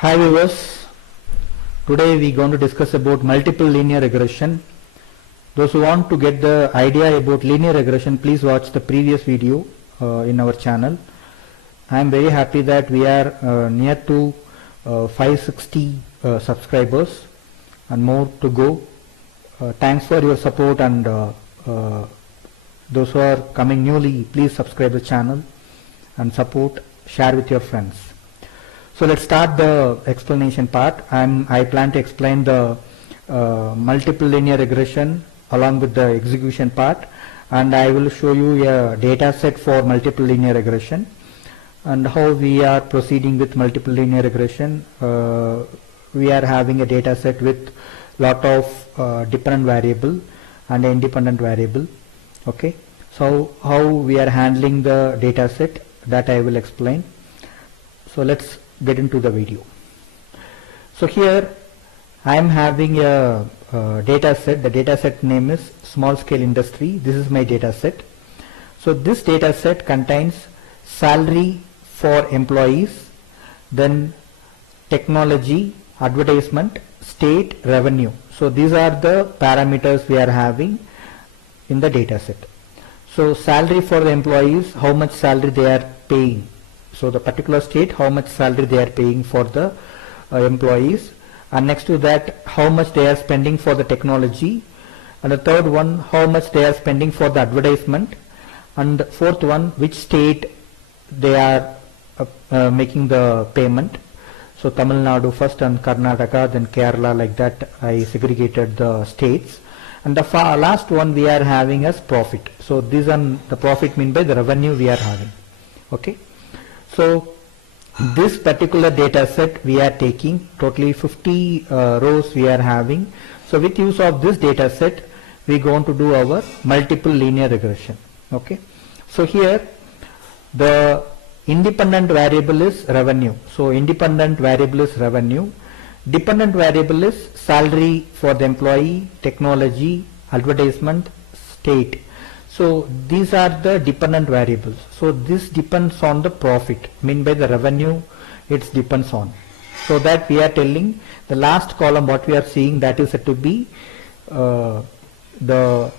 Hi viewers, today we are going to discuss about multiple linear regression. Those who want to get the idea about linear regression, please watch the previous video in our channel. I am very happy that we are near to 560 subscribers and more to go. Thanks for your support, and those who are coming newly, please subscribe the channel and support, share with your friends. So let's start the explanation part. I plan to explain the multiple linear regression along with the execution part, and I will show you a data set for multiple linear regression and how we are proceeding with multiple linear regression. We are having a data set with lot of dependent variable and independent variable. Okay, so how we are handling the data set, that I will explain. So let's get into the video. So here I am having a data set. The data set name is small scale industry. This is my data set. So this data set contains salary for employees, then technology, advertisement, state, revenue. So these are the parameters we are having in the data set. So salary for the employees, how much salary they are paying. So the particular state, how much salary they are paying for the employees, and next to that, how much they are spending for the technology, and the third one, how much they are spending for the advertisement, and the fourth one, which state they are making the payment. So Tamil Nadu first, and Karnataka, then Kerala, like that I segregated the states. And the last one we are having as profit. So these are the profit mean by the revenue we are having. Okay. So this particular data set we are taking totally 50 rows we are having. So with use of this data set we are going to do our multiple linear regression. Okay. So here the independent variable is revenue. So independent variable is revenue. Dependent variable is salary for the employee, technology, advertisement, state. So these are the dependent variables. So this depends on the profit, mean by the revenue it depends on. So that we are telling the last column what we are seeing, that is said to be the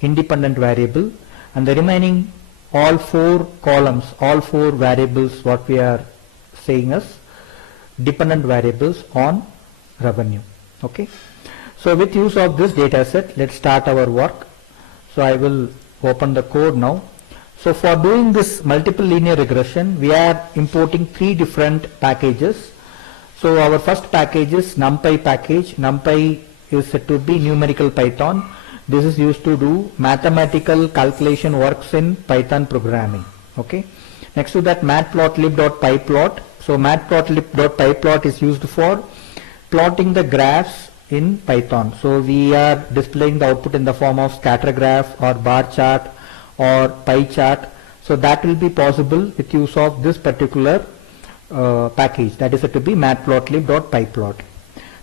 independent variable, and the remaining all four columns, all four variables what we are saying as dependent variables on revenue. Okay. So with use of this data set, let's start our work. So I will open the code now. So for doing this multiple linear regression, we are importing three different packages. So our first package is NumPy package. NumPy is said to be numerical Python. This is used to do mathematical calculation works in Python programming. Okay. Next to that, matplotlib.pyplot. So matplotlib.pyplot is used for plotting the graphs in Python. So we are displaying the output in the form of scatter graph or bar chart or pie chart. So that will be possible with use of this particular package, that is said to be matplotlib.pyplot.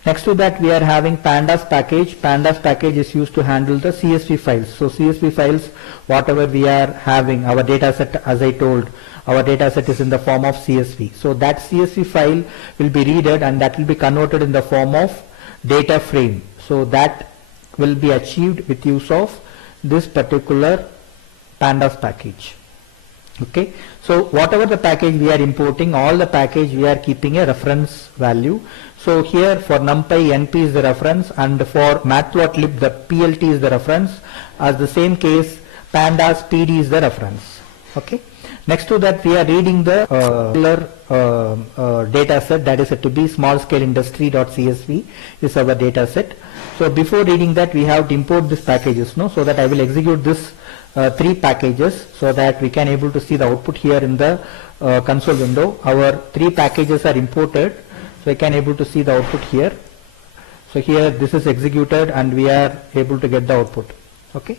Next to that, we are having pandas package. Pandas package is used to handle the CSV files. So CSV files, whatever we are having, our data set, as I told, our data set is in the form of CSV. So that CSV file will be read and that will be converted in the form of data frame. So that will be achieved with use of this particular pandas package. Okay. So whatever the package we are importing, all the package we are keeping a reference value. So here for NumPy, NP is the reference, and for matplotlib the PLT is the reference. As the same case, pandas PD is the reference. Okay. Next to that, we are reading the data set, that is said to be small scale industry.csv is our data set. So before reading that, we have to import these packages, no? So that I will execute this three packages so that we can able to see the output here in the console window. Our three packages are imported, so I can able to see the output here. So here this is executed and we are able to get the output. Okay.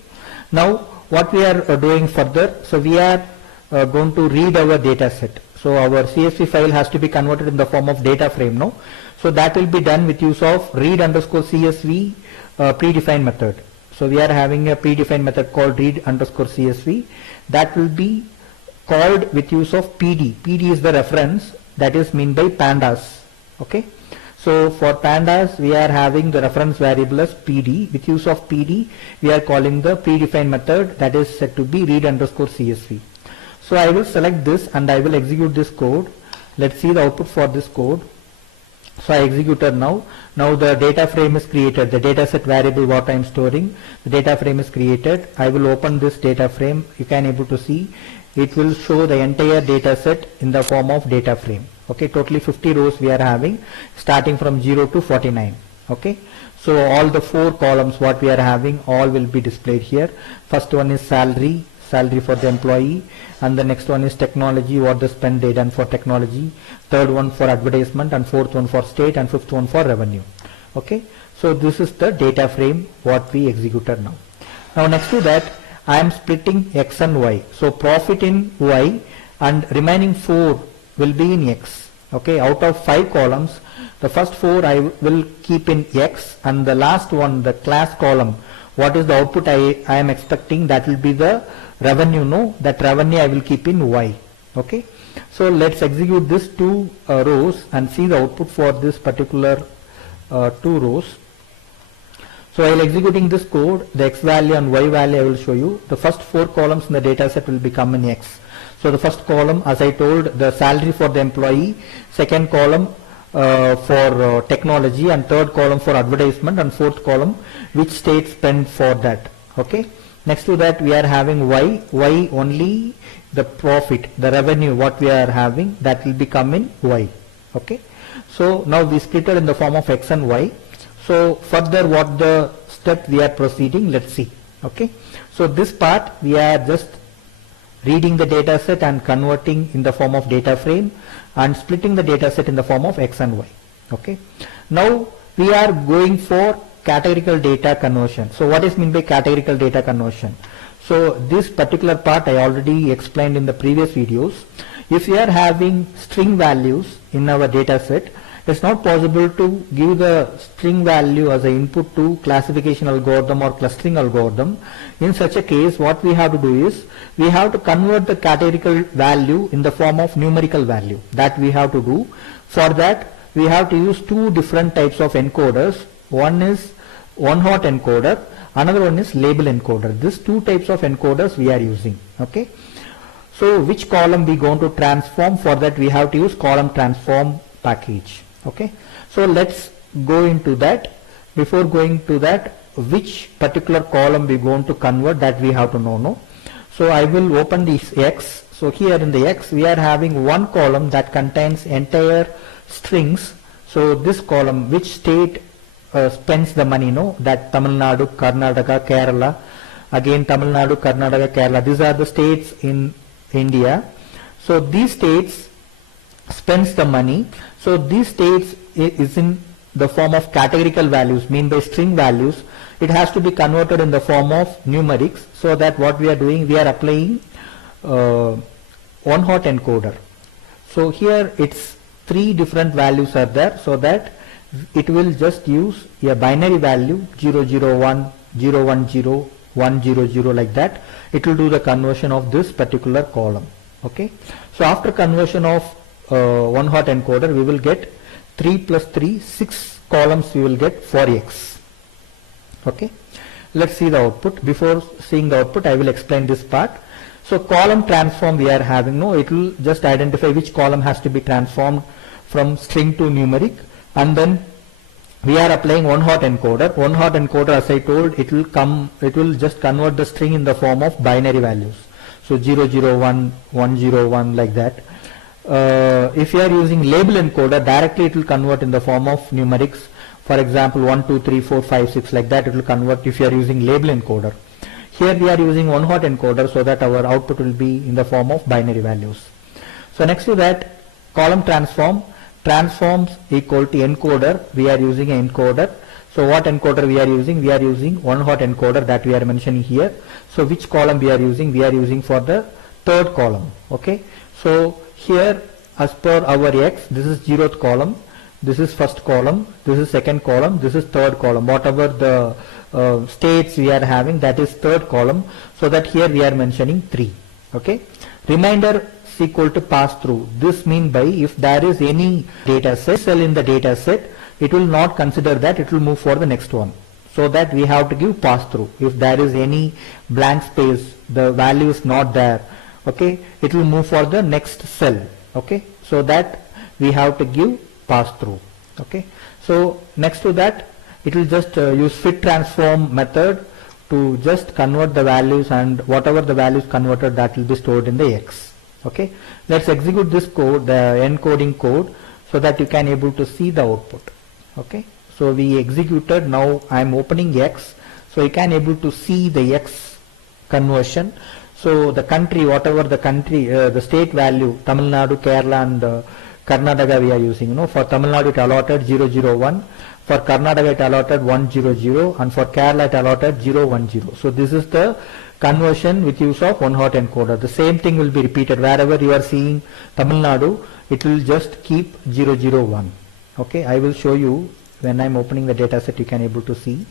Now what we are doing further, so we are going to read our data set. So our CSV file has to be converted in the form of data frame, no? So that will be done with use of read_CSV predefined method. So we are having a predefined method called read_CSV that will be called with use of PD. PD is the reference, that is mean by pandas. Okay. So for pandas, we are having the reference variable as PD. With use of PD, we are calling the predefined method that is set to be read underscore CSV. So I will select this and I will execute this code. Let's see the output for this code. So I executed now. Now the data frame is created. The dataset variable what I am storing, the data frame is created. I will open this data frame. You can able to see it will show the entire dataset in the form of data frame. Okay, totally 50 rows we are having, starting from 0 to 49. Okay, so all the 4 columns what we are having all will be displayed here. First one is salary for the employee, and the next one is technology, what the spend they done for technology, third one for advertisement, and fourth one for state, and fifth one for revenue. Okay, so this is the data frame what we executed now. Now next to that I am splitting X and Y. So profit in Y and remaining 4 will be in X. Okay, out of 5 columns, the first 4 I will keep in X, and the last one, the class column, what is the output I am expecting, that will be the revenue. No, that revenue I will keep in Y. Okay, so let's execute this 2 rows and see the output for this particular 2 rows. So while executing this code, the X value and Y value I will show you. The first 4 columns in the data set will become in X. So the first column, as I told, the salary for the employee, second column for technology, and third column for advertisement, and fourth column which state spent for that. Okay, next to that we are having Y only the profit, the revenue what we are having, that will become in Y. Okay, so now we split it in the form of X and Y. So further what the step we are proceeding, let's see. Okay, so this part we are just reading the data set and converting in the form of data frame, and splitting the data set in the form of X and Y. Okay, now we are going for categorical data conversion. So what is meant by categorical data conversion? So this particular part I already explained in the previous videos. If we are having string values in our data set, it's not possible to give the string value as an input to classification algorithm or clustering algorithm. In such a case, what we have to do is we have to convert the categorical value in the form of numerical value. That we have to do. For that, we have to use 2 different types of encoders. One is one-hot encoder, another one is label encoder. These 2 types of encoders we are using. Okay, so which column we going to transform? For that we have to use column transform package. Okay, so let's go into that. Before going to that, which particular column we going to convert, that we have to know. No, so I will open this X. So here in the X we are having one column that contains entire strings. So this column, which state spends the money, no, that Tamil Nadu, Karnataka, Kerala, again Tamil Nadu, Karnataka, Kerala, these are the states in India. So these states spends the money. So these states is in the form of categorical values, mean by string values. It has to be converted in the form of numerics. So that what we are doing, we are applying one-hot encoder. So here it's 3 different values are there, so that it will just use a binary value 001, 010, 100 like that. It will do the conversion of this particular column. Okay, so after conversion of one-hot encoder, we will get 3 plus 3, 6 columns we will get for X. Okay, let's see the output. Before seeing the output, I will explain this part. So column transform we are having, no, it will just identify which column has to be transformed from string to numeric, and then we are applying one-hot encoder. One-hot encoder, as I told, it will just convert the string in the form of binary values. So 001, 101 like that. If you are using label encoder, directly it will convert in the form of numerics. For example, 1, 2, 3, 4, 5, 6 like that it will convert if you are using label encoder. Here we are using one-hot encoder, so that our output will be in the form of binary values. So next to that, column transforms equal to encoder. We are using an encoder. So what encoder we are using? We are using one-hot encoder that we are mentioning here. So which column we are using? We are using for the third column. Okay, so here as per our X, this is 0th column, this is first column, this is second column, this is third column. Whatever the states we are having, that is third column. So that here we are mentioning 3. Okay, remainder is equal to pass through. This means by if there is any data set, cell in the data set, it will not consider that, it will move for the next one. So that we have to give pass through. If there is any blank space, the value is not there, okay, it will move for the next cell, okay. So that we have to give pass through, okay. So next to that, it will just use fit transform method to just convert the values, and whatever the values converted, that will be stored in the X, okay. Let's execute this code, the encoding code, so that you can able to see the output, okay. So we executed. Now I am opening X, so you can able to see the X conversion. So the country, whatever the country, the state value, Tamil Nadu, Kerala and Karnataka we are using. For Tamil Nadu it allotted 001, for Karnataka it allotted 100, and for Kerala it allotted 010. So this is the conversion with use of one-hot encoder. The same thing will be repeated wherever you are seeing Tamil Nadu. It will just keep 001. Okay, I will show you. When I am opening the data set, you can able to see.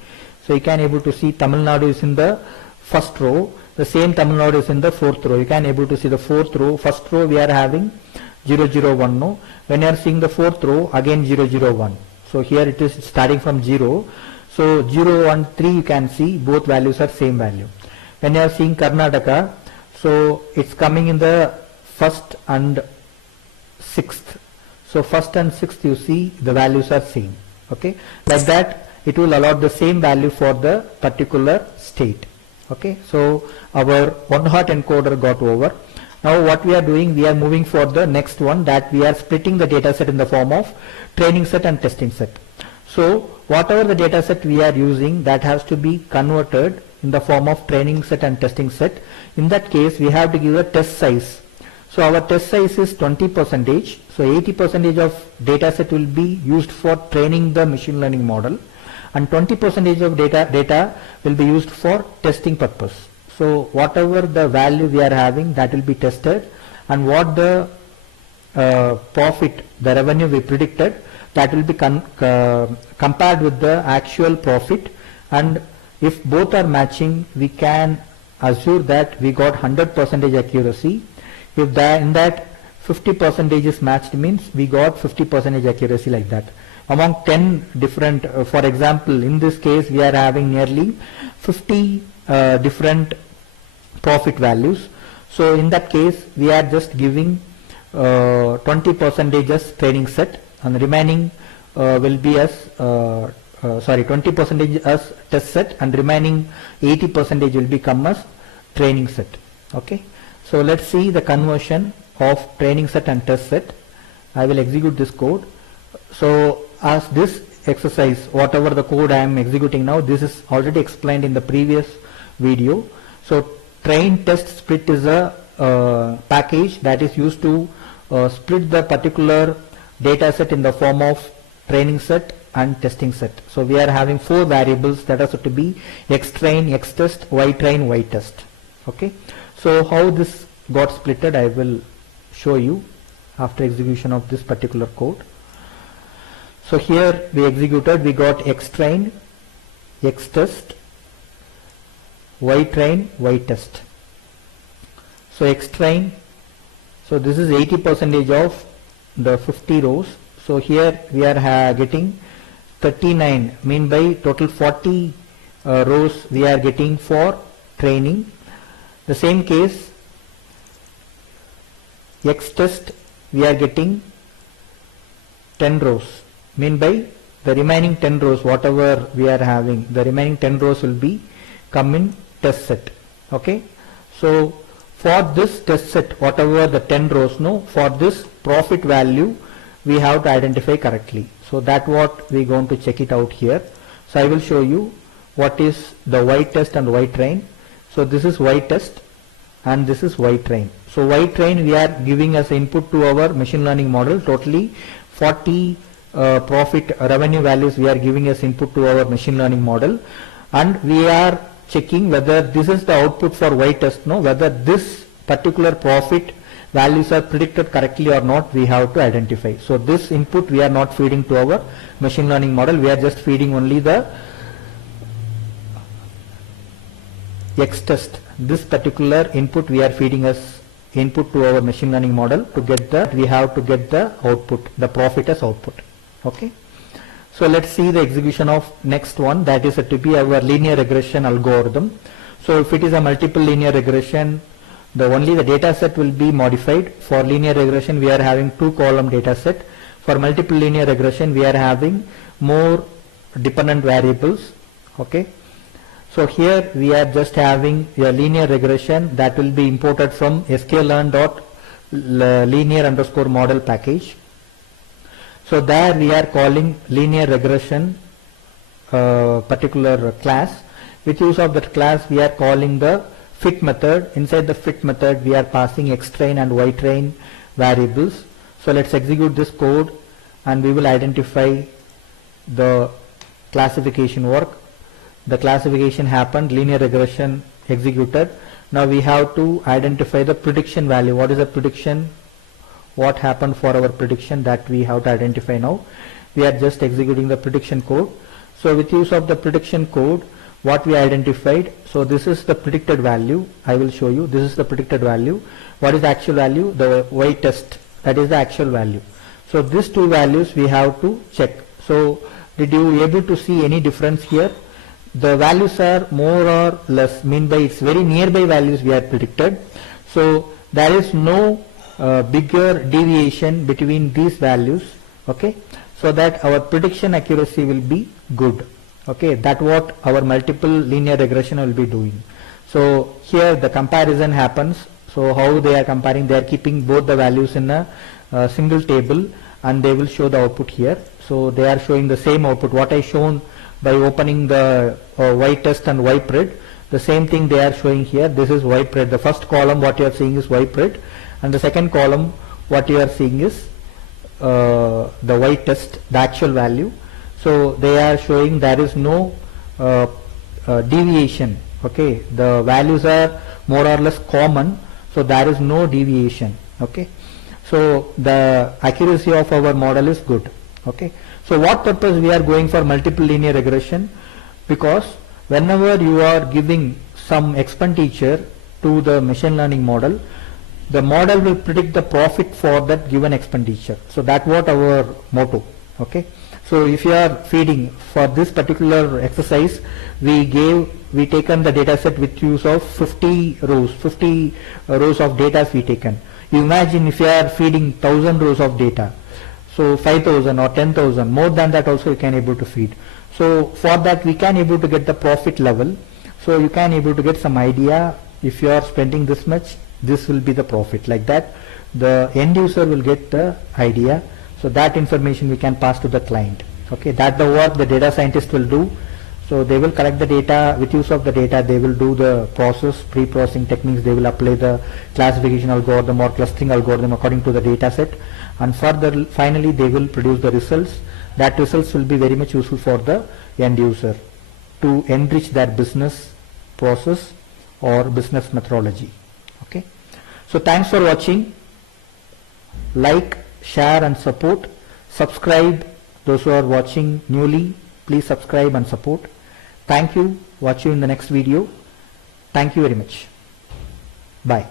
So you can able to see Tamil Nadu is in the first row. The same Tamil Nadu is in the fourth row. You can able to see the fourth row. First row we are having 001. No. When you are seeing the fourth row, again 001. So here it is starting from 0. So 0 and 3 you can see both values are same value. When you are seeing Karnataka, so it's coming in the first and sixth. So first and sixth you see the values are same. Okay, like that it will allot the same value for the particular state. Okay, so our one-hot encoder got over. Now what we are doing, we are moving for the next one, that we are splitting the data set in the form of training set and testing set. So whatever the data set we are using, that has to be converted in the form of training set and testing set. In that case we have to give a test size. So our test size is 20%. So 80% of data set will be used for training the machine learning model, and 20% of data will be used for testing purpose. So whatever the value we are having, that will be tested, and what the profit, the revenue we predicted, that will be compared with the actual profit, and if both are matching, we can assume that we got 100% accuracy. If in that 50% is matched, means we got 50% accuracy, like that. Among 10 different, for example, in this case we are having nearly 50 different profit values. So in that case we are just giving 20% as training set, and remaining will be as 20% as test set, and remaining 80% will become as training set. Okay. So let's see the conversion of training set and test set. I will execute this code. So as this exercise, whatever the code I am executing now, this is already explained in the previous video. So train test split is a package that is used to split the particular data set in the form of training set and testing set. So we are having 4 variables that are said to be xtrain, xtest, ytrain, ytest. Okay. So how this got splitted, I will show you after execution of this particular code. So here we executed, we got xtrain, xtest, ytrain, ytest. So xtrain, so this is 80% of the 50 rows. So here we are getting 39, mean by total 40 rows we are getting for training. The same case xtest, we are getting 10 rows, mean by the remaining 10 rows whatever we are having, the remaining 10 rows will be come in test set. Okay. So for this test set, whatever the 10 rows, no, for this profit value we have to identify correctly. So that what we are going to check it out here. So I will show you what is the ytest and ytrain. So this is ytest and this is ytrain. So ytrain we are giving as input to our machine learning model. Totally 40 profit revenue values we are giving as input to our machine learning model, and we are checking whether this is the output for ytest, no, whether this particular profit values are predicted correctly or not, we have to identify. So this input we are not feeding to our machine learning model, we are just feeding only the xtest. This particular input we are feeding as input to our machine learning model. To get the, we have to get the output, the profit as output. Okay. So let's see the execution of next one, that is to be our linear regression algorithm. So if it is a multiple linear regression, only the data set will be modified. For linear regression we are having 2-column data set. For multiple linear regression we are having more dependent variables. Okay. So here we are just having a linear regression that will be imported from sklearn.linear_model package. So there we are calling linear regression particular class. With use of that class we are calling the fit method. Inside the fit method we are passing xtrain and ytrain variables. So let's execute this code and we will identify the classification work. The classification happened, linear regression executed. Now we have to identify the prediction value. What is the prediction? What happened for our prediction, that we have to identify now. We are just executing the prediction code. So with use of the prediction code, what we identified, so this is the predicted value. I will show you. This is the predicted value. What is the actual value? The y test, that is the actual value. So these two values we have to check. So did you able to see any difference here? The values are more or less, mean by it's very nearby values we are predicted. So there is no bigger deviation between these values. Okay, so that our prediction accuracy will be good. Okay, that what our multiple linear regression will be doing. So here the comparison happens. So how they are comparing, they are keeping both the values in a single table and they will show the output here. So they are showing the same output what I shown by opening the y test and y pred. The same thing they are showing here. This is y pred. The first column what you are seeing is y pred, and the second column what you are seeing is the y test, the actual value. So they are showing there is no deviation. Okay, the values are more or less common, so there is no deviation. Okay, so the accuracy of our model is good. Okay, so what purpose we are going for multiple linear regression? Because whenever you are giving some expenditure to the machine learning model, the model will predict the profit for that given expenditure. So that's what our motto. Okay, so if you are feeding for this particular exercise, we taken the data set with use of 50 rows of data we taken. You imagine if you are feeding 1000 rows of data, so 5000 or 10,000, more than that also you can able to feed. So for that we can able to get the profit level. So you can able to get some idea, if you are spending this much, this will be the profit. Like that the end user will get the idea. So that information we can pass to the client. Okay, that the work the data scientist will do. So they will collect the data. With use of the data they will do the pre-processing techniques. They will apply the classification algorithm or clustering algorithm according to the data set, and further finally they will produce the results. That results will be very much useful for the end user to enrich their business process or business methodology. Okay, so thanks for watching. Like, share and support. Subscribe. Those who are watching newly, please subscribe and support. Thank you. Watch you in the next video. Thank you very much. Bye.